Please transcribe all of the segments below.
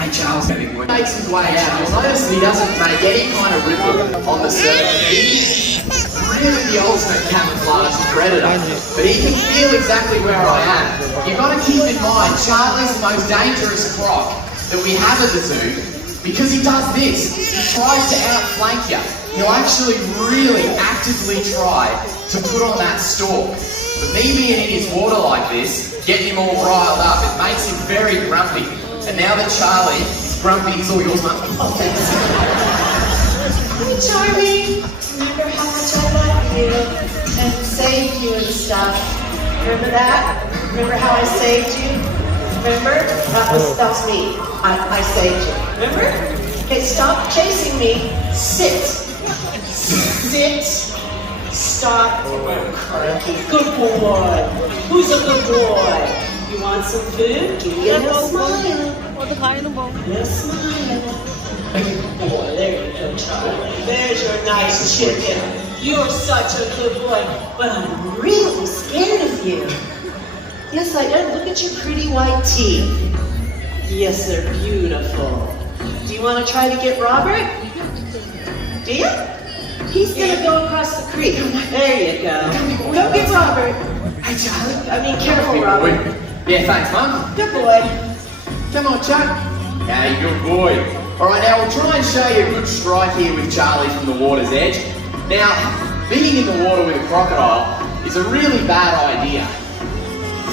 Hey Charles, he makes his way out. You'll notice he doesn't make any kind of ripple on the surface. He's really the ultimate camouflage predator, but he can feel exactly where I am. You've got to keep in mind, Charlie's the most dangerous croc that we have at the zoo because he does this. He tries to outflank you. He'll actually really actively try to put on that stalk. But me being in his water like this, getting him all riled up, it makes him very grumpy. And now that Charlie is grumpy, it's all yours, Mum. Oh, thanks. Hi, Charlie. Remember how much I loved you and saved you and stuff? Remember that? Remember how I saved you? Remember? That was me. I saved you. Remember? Okay, stop chasing me. Sit. Sit. Stop. Cranky. Good boy. Who's a good boy? You want some food? Give me a little smile. Little smile. Good boy. There you go, Charlie. There's your nice chicken. You're such a good boy, but I'm really scared of you. Yes, I am. Look at your pretty white teeth. Yes, they're beautiful. Do you want to try to get Robert? Do you? He's going to go across the creek. There you go. Go get Robert. Hey Charlie. I mean, careful, Robert. Yeah, thanks, Mum. Good boy. Come on, Chuck. Hey, good boy. All right, now we'll try and show you a good strike here with Charlie from the water's edge. Now, being in the water with a crocodile is a really bad idea.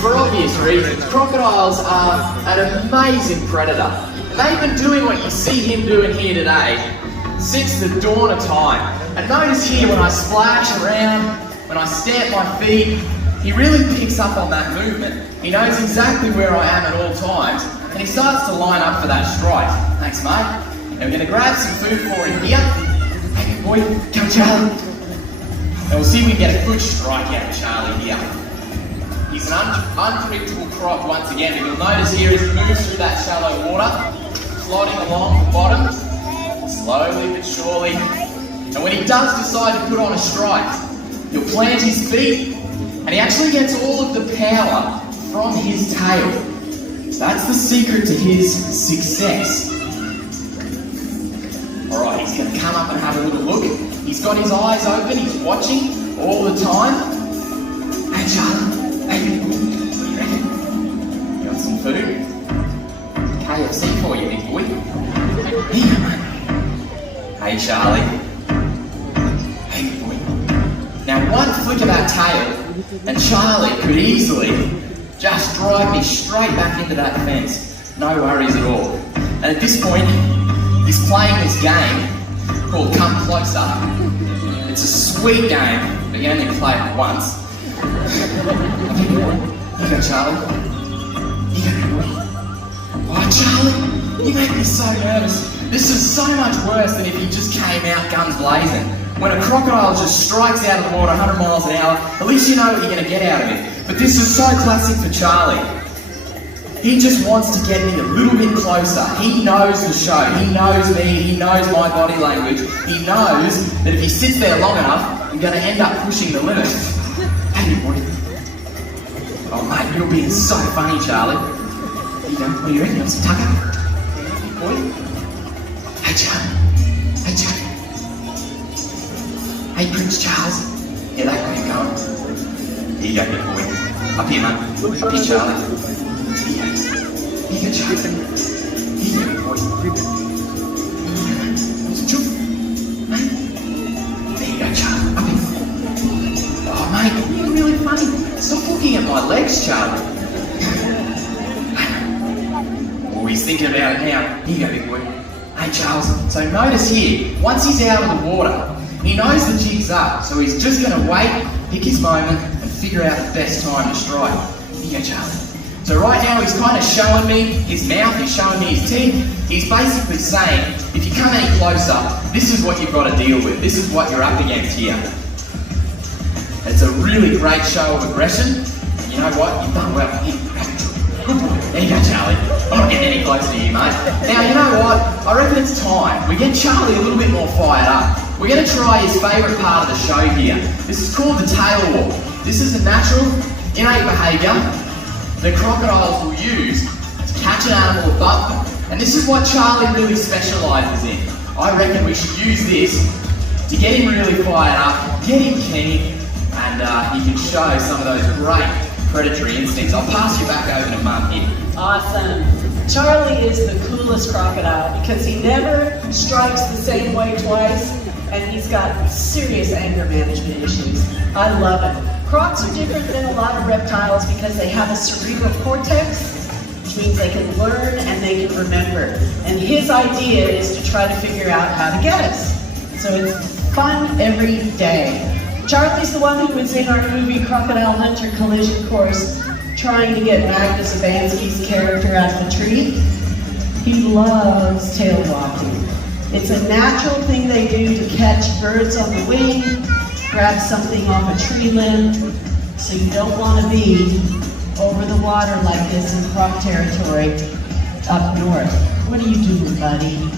For obvious reasons, crocodiles are an amazing predator. And they've been doing what you see him doing here today since the dawn of time. And notice here when I splash around, when I stamp my feet, he really picks up on that movement. He knows exactly where I am at all times, and he starts to line up for that strike. Thanks, mate. And we're going to grab some food for him here. Hey, good boy, come Charlie. And we'll see if we can get a good strike out of Charlie here. He's an unpredictable croc once again, and you'll notice here as he moves through that shallow water, plodding along the bottom, slowly but surely. And when he does decide to put on a strike, he'll plant his feet, and he actually gets all of the power from his tail. That's the secret to his success. Alright, he's going to come up and have a little look. He's got his eyes open, he's watching all the time. Hey Charlie, hey, what do you reckon? You want some food? KFC for you, big boy. Here you go, mate. Hey Charlie. Hey, big boy. Now one flick of that tail, and Charlie could easily just drive me straight back into that fence. No worries at all. And at this point, he's playing this game called Come Closer. It's a sweet game, but you only play it once. Okay, here you go, Charlie. Here you go, boy. Oh, Charlie, you make me so nervous. This is so much worse than if you just came out guns blazing. When a crocodile just strikes out of the water 100 miles an hour, at least you know what you're going to get out of it. But this is so classic for Charlie. He just wants to get me a little bit closer. He knows the show. He knows me. He knows my body language. He knows that if he sits there long enough, I'm going to end up pushing the limit. Hey, big boy. Oh, mate, you're being so funny, Charlie. Here you go. What do you reckon? You want some tucker? Big boy. Hey, Charlie. Hey, Charlie. Hey, Prince Charles. Yeah, that way you're going. Here you go, big boy. Up here, mate. Up here, Charlie. Here you go. Here you go, Charlie. Here you go, big boy. Some chook. Mate. There you go, Charlie. Up here. Oh, mate, you're really funny. Stop looking at my legs, Charlie. Oh, he's thinking about it now. Here you go, big boy. Hey, Charles. So notice here, once he's out of the water, he knows the jig's up, so he's just going to wait, pick his moment, and figure out the best time to strike. Here you go, Charlie. So right now he's kind of showing me his mouth, he's showing me his teeth. He's basically saying, if you come any closer, this is what you've got to deal with. This is what you're up against here. It's a really great show of aggression. You know what? You've done well. Good boy. There you go, Charlie. I'm not getting any closer to you, mate. Now, you know what? I reckon it's time. We get Charlie a little bit more fired up. We're going to try his favourite part of the show here. This is called the tail walk. This is a natural, innate behaviour that crocodiles will use to catch an animal above them And this is what Charlie really specialises in. I reckon we should use this to get him really fired up, get him keen, and he can show some of those great predatory instincts. I'll pass you back over to Mum here. Awesome. Charlie is the coolest crocodile because he never strikes the same way twice, and he's got serious anger management issues. I love it. Crocs are different than a lot of reptiles because they have a cerebral cortex, which means they can learn and they can remember. And his idea is to try to figure out how to get us. So it's fun every day. Charlie's the one who was in our movie Crocodile Hunter Collision Course trying to get Magnus Abansky's character out of the tree. He loves tail walking. It's a natural thing they do to catch birds on the wing, grab something off a tree limb, so you don't want to be over the water like this in croc territory up north. What are you doing, buddy?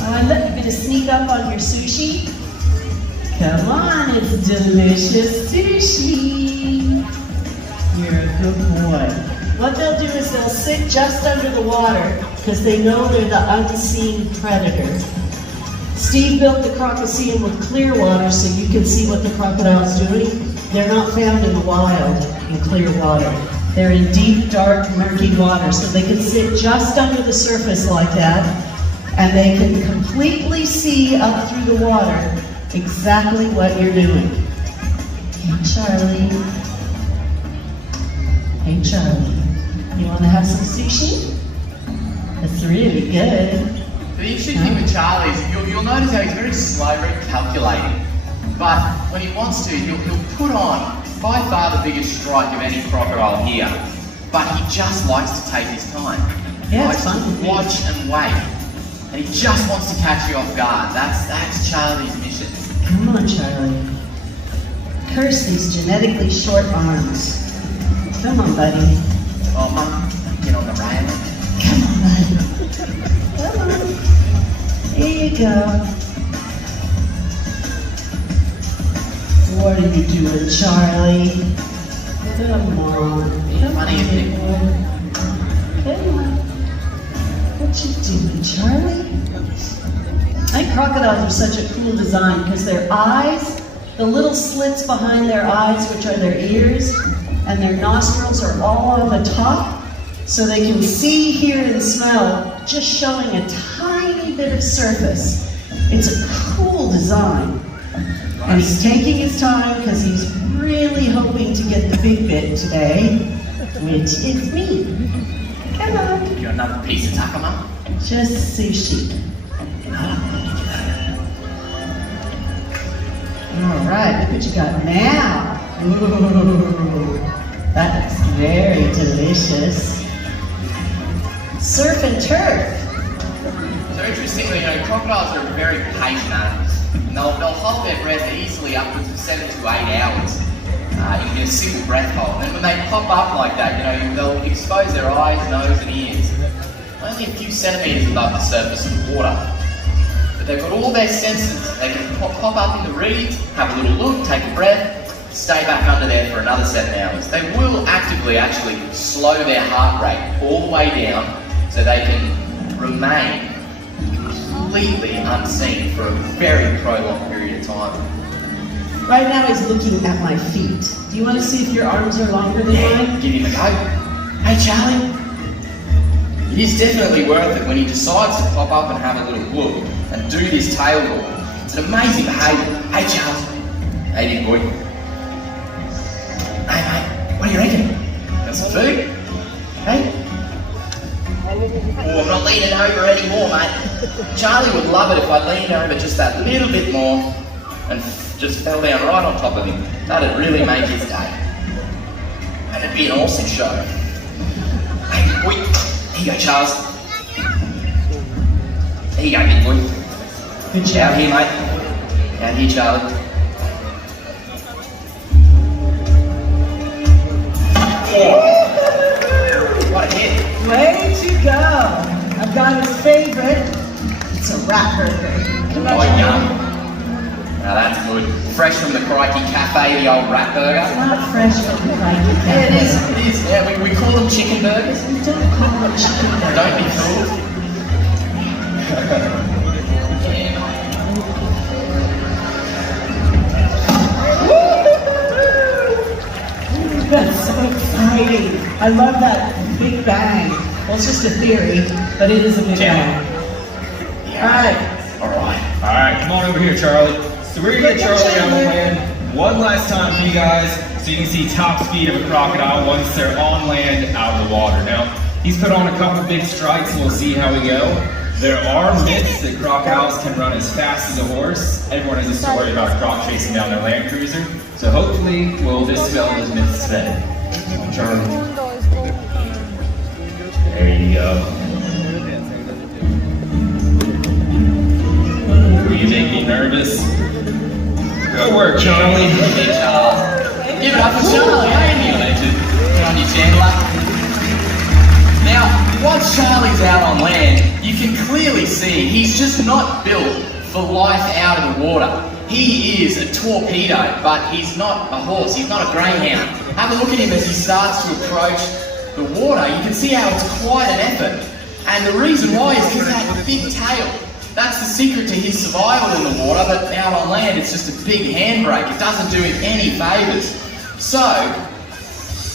You gonna sneak up on your sushi? Come on, it's delicious sushi. You're a good boy. What they'll do is they'll sit just under the water because they know they're the unseen predator. Steve built the Crocoseum with clear water so you can see what the crocodile's doing. They're not found in the wild in clear water. They're in deep, dark, murky water, so they can sit just under the surface like that, and they can completely see up through the water exactly what you're doing. Hey, Charlie. Hey, Charlie. You want to have some sushi? That's really good. The interesting thing with Charlie is you'll notice how he's very slow, very calculating. But when he wants to, he'll put on by far the biggest strike of any crocodile here. But he just likes to take his time. Yeah, He likes to watch and wait. And he just wants to catch you off guard. That's Charlie's mission. Come on, Charlie. Curse these genetically short arms. Come on, buddy. Oh, Mum, get on the railing. Come on, buddy. Come on. Here you go. What are you doing, Charlie? Come on. Come Funny, on, isn't it? Come on. What you doing, Charlie? I think crocodiles are such a cool design because their eyes, the little slits behind their eyes, which are their ears, and their nostrils are all on the top, so they can see, hear, and smell, just showing a tiny bit of surface. It's a cool design. And he's taking his time because he's really hoping to get the big bit today, which is me. Come on. Give you another piece of taco, Mum. Just sushi. All right, look what you got now. Ooh, that looks very delicious. Surf and turf. So interestingly, crocodiles are very patient animals. And they'll hold their breath easily upwards of 7 to 8 hours in a simple breath hold. And then when they pop up like that, they'll expose their eyes, nose, and ears only a few centimetres above the surface of the water. But they've got all their senses. They can pop up in the reeds, have a little look, take a breath, stay back under there for another 7 hours. They will actively actually slow their heart rate all the way down so they can remain completely unseen for a very prolonged period of time. Right now he's looking at my feet. Do you want to see if your arms are longer than mine? Give him a go. Hey, Charlie. It is definitely worth it when he decides to pop up and have a little look and do this tail walk. It's an amazing behaviour. Hey, Charles. Hey, big boy. Hey, mate. What do you reckon? Got some food? Hey? Oh, I'm not leaning over anymore, mate. Charlie would love it if I leaned over just that little bit more and just fell down right on top of him. That'd really make his day. And it'd be an awesome show. Hey, big boy. Here you go, Charles. There you go, big boy. Good job. Out here, mate. Out here, Charlie. Yeah. What a hit. Way to go. I've got his favorite. It's a rat burger. Come on, Oh, Charlie. yum. Now that's good. Fresh from the Crikey Cafe, the old rat burger. It's not fresh from the Crikey Yeah, Cafe. it is. Yeah, we call them chicken burgers. We don't call it chicken burgers. Don't be fooled. I love that big bang. Well, it's just a theory, but it is a big bang. Yeah. All right, come on over here, Charlie. So we're gonna get Charlie out on land one last time for you guys, so you can see top speed of a crocodile once they're on land, out of the water. Now, he's put on a couple big strikes, and we'll see how we go. There are myths that crocodiles can run as fast as a horse. Everyone has a story about a croc chasing down their Land Cruiser. So hopefully we'll dispel those myths today. Come on, Charlie. There you go. Will you make me nervous? Good work, Charlie. Hey, Charlie. Give it up for Charlie, ain't you? Good on you, Chandler. Now, once Charlie's out on land, you can clearly see he's just not built for life out of the water. He is a torpedo, but he's not a horse, he's not a greyhound. Have a look at him as he starts to approach the water. You can see how it's quite an effort. And the reason why is because that big tail. That's the secret to his survival in the water, but out on land it's just a big handbrake. It doesn't do him any favours. So,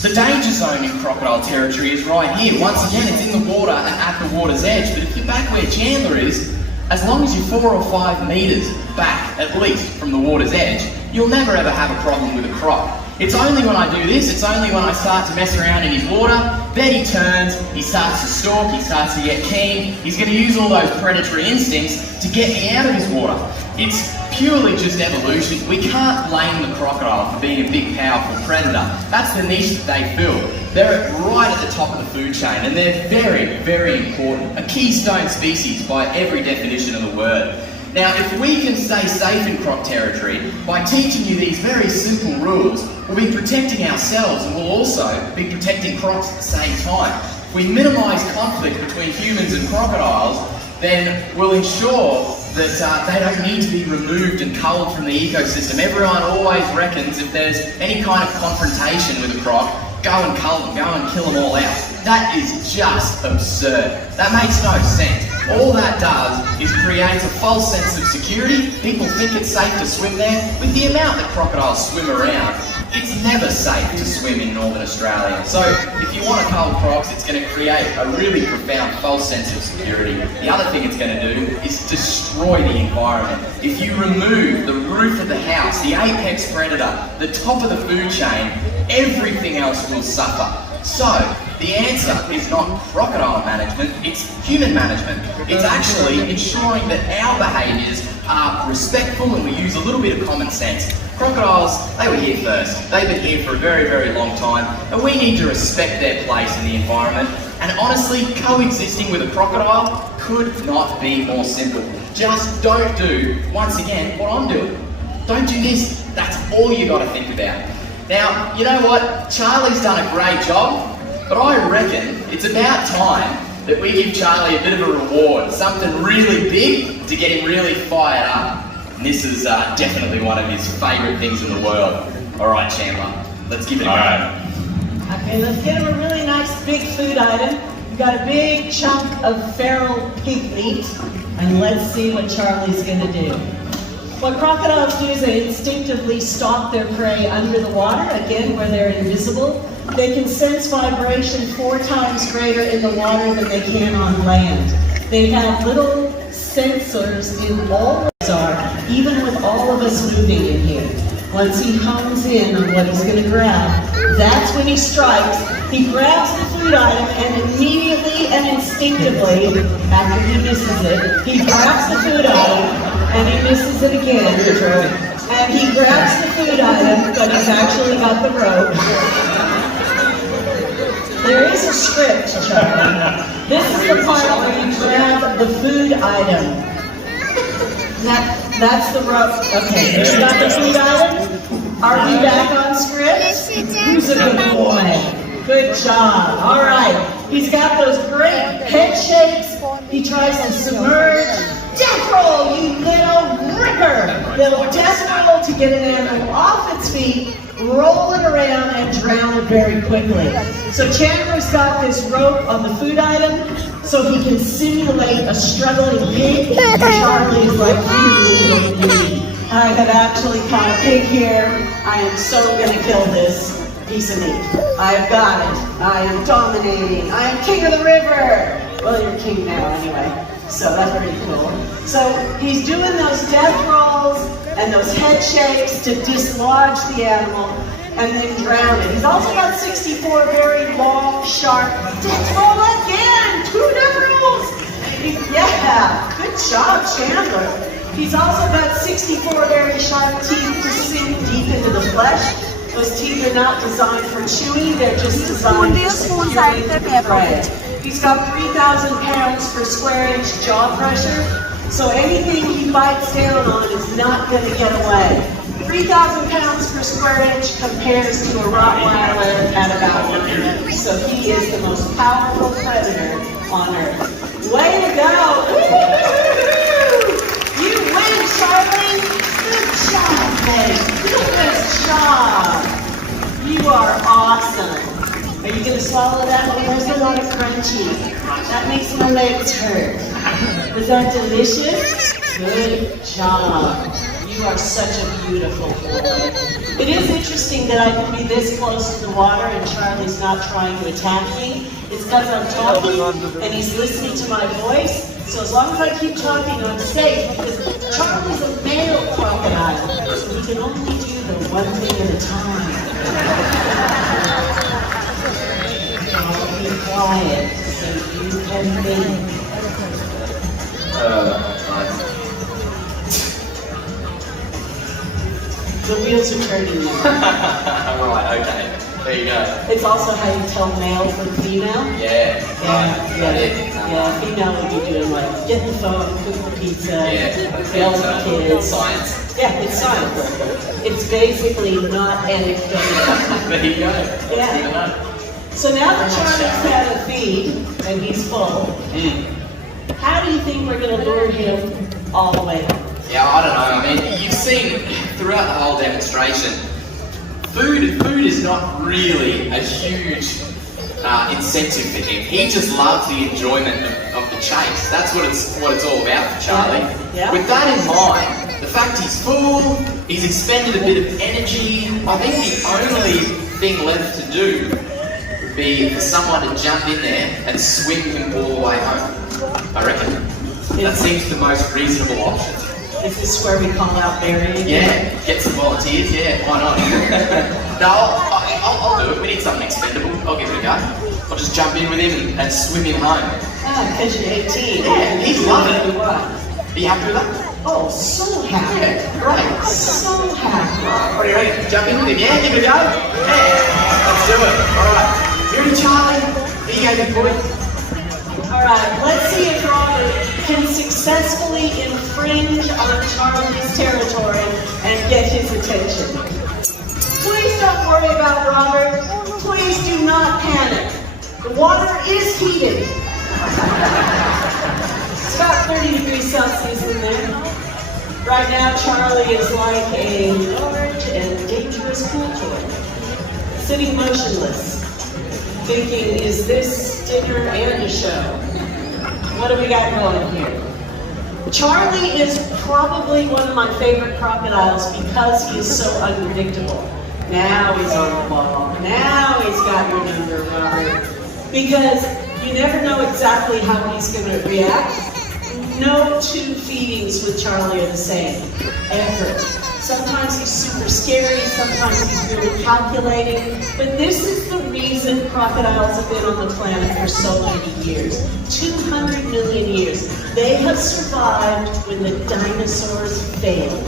the danger zone in crocodile territory is right here. Once again, it's in the water and at the water's edge, but if you're back where Chandler is, as long as you're 4 or 5 metres back, at least, from the water's edge, you'll never ever have a problem with a croc. It's only when I do this, it's only when I start to mess around in his water, then he turns, he starts to stalk, he starts to get keen, he's going to use all those predatory instincts to get me out of his water. It's purely just evolution. We can't blame the crocodile for being a big, powerful predator. That's the niche that they fill. They're right at the top of the food chain, and they're very, very important. A keystone species by every definition of the word. Now, if we can stay safe in croc territory by teaching you these very simple rules, we'll be protecting ourselves and we'll also be protecting crocs at the same time. If we minimise conflict between humans and crocodiles, then we'll ensure that they don't need to be removed and culled from the ecosystem. Everyone always reckons if there's any kind of confrontation with a croc, go and cull them, go and kill them all out. That is just absurd. That makes no sense. All that does is create a false sense of security. People think it's safe to swim there. With the amount that crocodiles swim around, it's never safe to swim in Northern Australia. So if you want to cull crocs, it's going to create a really profound false sense of security. The other thing it's going to do is destroy the environment. If you remove the roof of the house, the apex predator, the top of the food chain, everything else will suffer. So, the answer is not crocodile management, it's human management. It's actually ensuring that our behaviours are respectful and we use a little bit of common sense. Crocodiles, they were here first. They've been here for a very, very long time, and we need to respect their place in the environment. And honestly, coexisting with a crocodile could not be more simple. Just don't do, once again, what I'm doing. Don't do this. That's all you got to think about. Now, you know what? Charlie's done a great job, but I reckon it's about time that we give Charlie a bit of a reward, something really big to get him really fired up. And this is definitely one of his favourite things in the world. All right, Chandler, let's give it a go. Okay, let's get him a really nice big food item. We've got a big chunk of feral pig meat, and let's see what Charlie's going to do. What crocodiles do is they instinctively stalk their prey under the water, again, where they're invisible. They can sense vibration 4 times greater in the water than they can on land. They have little sensors in all are, even with all of us moving in here. Once he hones in on what he's going to grab, that's when he strikes. He grabs the food item and immediately and instinctively, after he misses it, he grabs the food item and he misses it again. And he grabs the food item, but he's actually got the rope. There is a script, Charlie. This is the part where you grab the food item. That's the rope. Okay, you got the food item? Are we back on script? Who's a good boy? Good job. All right. He's got those great head shakes. He tries to submerge. Death roll, you little ripper. Little death roll to get an animal off its feet, roll it around, and drown it very quickly. So Chandler's got this rope on the food item so he can simulate a struggling pig. Charlie's like, I have actually caught a pig here. I am so going to kill this. piece of meat. I've got it. I am dominating. I am king of the river. Well, you're king now anyway, so that's pretty cool. So he's doing those death rolls and those head shakes to dislodge the animal and then drown it. He's also got 64 very long, sharp, death roll again, 2 death rolls. Yeah, good job, Chandler. He's also got 64 very sharp teeth to sink deep into the flesh. Those teeth are not designed for chewing, they're just designed for securing the prey. He's got 3,000 pounds per square inch jaw pressure, so anything he bites down on is not going to get away. 3,000 pounds per square inch compares to a Rottweiler at about 1. So he is the most powerful predator on Earth. Way to go! Woo-hoo-hoo-hoo! You win, Charlie! Good job, babe! Good job! You are awesome! Are you going to swallow that? Oh, there's a lot of crunchy. That makes my legs hurt. Was that delicious? Good job. You are such a beautiful boy. It is interesting that I can be this close to the water and Charlie's not trying to attack me. It's because I'm talking and he's listening to my voice. So as long as I keep talking, I'm safe because Charlie's a male crocodile. So he can only do the one thing at a time. I'll be quiet so you can think. The wheels are turning now. Right, okay. There you go. It's also how you tell male from female. Yeah, right. Yeah, female would be doing like, get the phone, cook the pizza, yell at the kids. Science. Yeah, it's science. It's basically not anecdotal. There you go. Yeah. So now that Charlie's had a feed and he's full, how do you think we're going to lure him all the way home? Yeah, I don't know. I mean, you've seen throughout the whole demonstration, food is not really a huge incentive for him. He just loves the enjoyment of the chase. That's what it's all about for Charlie. Yeah. With that in mind, the fact he's full, he's expended a bit of energy, I think the only thing left to do would be for someone to jump in there and swim him all the way home. I reckon. That seems the most reasonable option. Is this where we call out Barry? Yeah, get some volunteers, yeah, why not? No, I'll do it. We need something expendable. I'll give it a go. I'll just jump in with him and swim him home. Ah, because you're 18. Yeah, he's loving it. What? Are you happy with that? Oh, so happy. Yeah, great. So happy. What do you reckon? Jump in with him, yeah? Give it a go? Yeah, let's do it. Alright, ready, Charlie? Here you go, big boy. Alright, let's see if Robert can successfully infringe on Charlie's territory and get his attention. Please don't worry about Robert. Please do not panic. The water is heated. It's about 30 degrees Celsius in there. Right now, Charlie is like a large and dangerous pool toy, sitting motionless, thinking, is this dinner and a show? What do we got going here? Charlie is probably one of my favorite crocodiles because he is so unpredictable. Now he's on the ball. Now he's got your number, Robert. Because you never know exactly how he's going to react. No 2 feedings with Charlie are the same, ever. Sometimes he's super scary, sometimes he's really calculating, but this is the reason crocodiles have been on the planet for so many years. 200 million years. They have survived when the dinosaurs failed.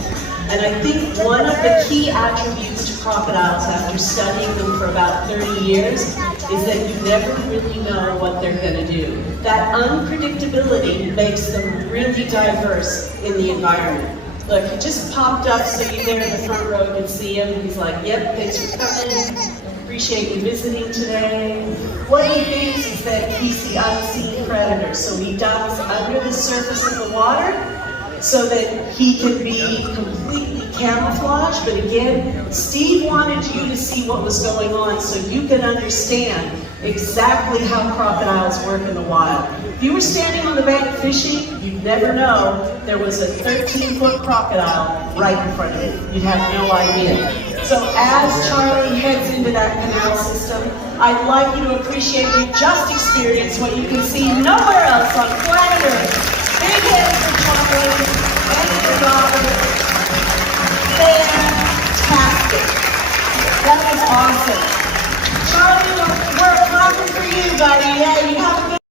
And I think one of the key attributes to crocodiles after studying them for about 30 years is that you never really know what they're going to do. That unpredictability makes them really diverse in the environment. Look, he just popped up so you there in the front row can see him. He's like, yep, thanks for coming. Appreciate you visiting today. What he thinks is that he's the unseen predator. So he dives under the surface of the water so that he can be completely camouflaged. But again, Steve wanted you to see what was going on so you can understand exactly how crocodiles work in the wild. If you were standing on the bank fishing, you'd never know there was a 13-foot crocodile right in front of you. You'd have no idea. So as Charlie heads into that canal system, I'd like you to appreciate you just experienced what you can see nowhere else on planet Earth. Big hands for Charlie and for Robert. Fantastic. That was awesome. Charlie, we're clapping for you, buddy. Yeah, you